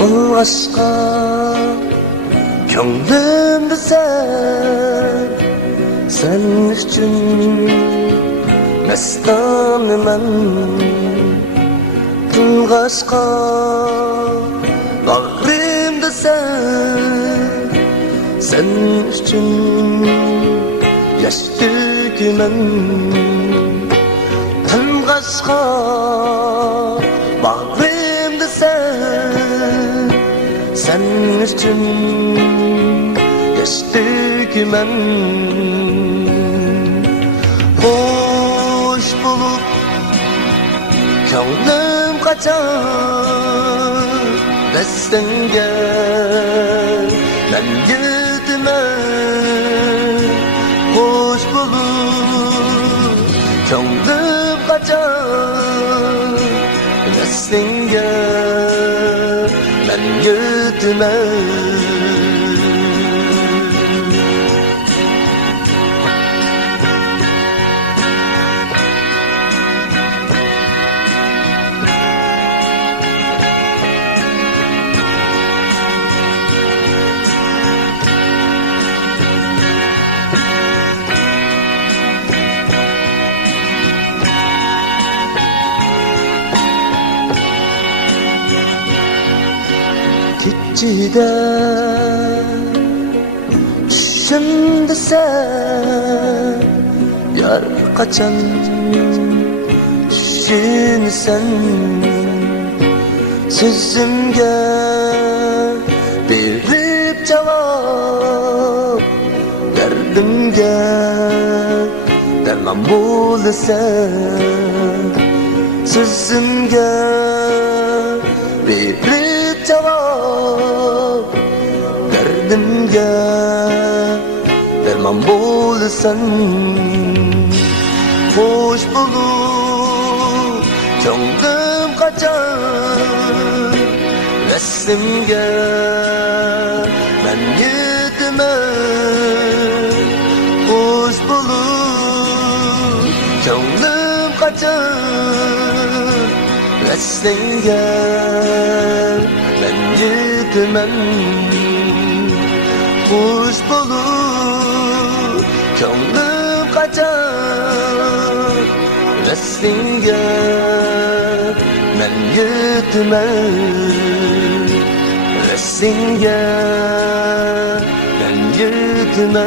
O aşka Könglimde sen üçün mestanım Tulgaşka bağrımda sen üçün yaş dökümen Tulgaşka bağrımda sen üçün yaş dökümen Hoş bulup Könlüm kaçar destenge Ben yüdüme Hoş bulup Könlüm kaçar destenge Ben yüdüme Gitçide Şimdi sen Yar kaçan Düşünsen Sözümge Berip cevap Derdimge Derman bulsan Sözümge Berip cevap Derdimge Derman bulsan Hoş bulup Könlüm kaçar Resimge Ben yüdüme Hoş bulup Könlüm kaçar Resimge Ben yüdüme Hoş bulup Könlüm kaçar Resimge Ben yüdüme Resimge Ben yüdüme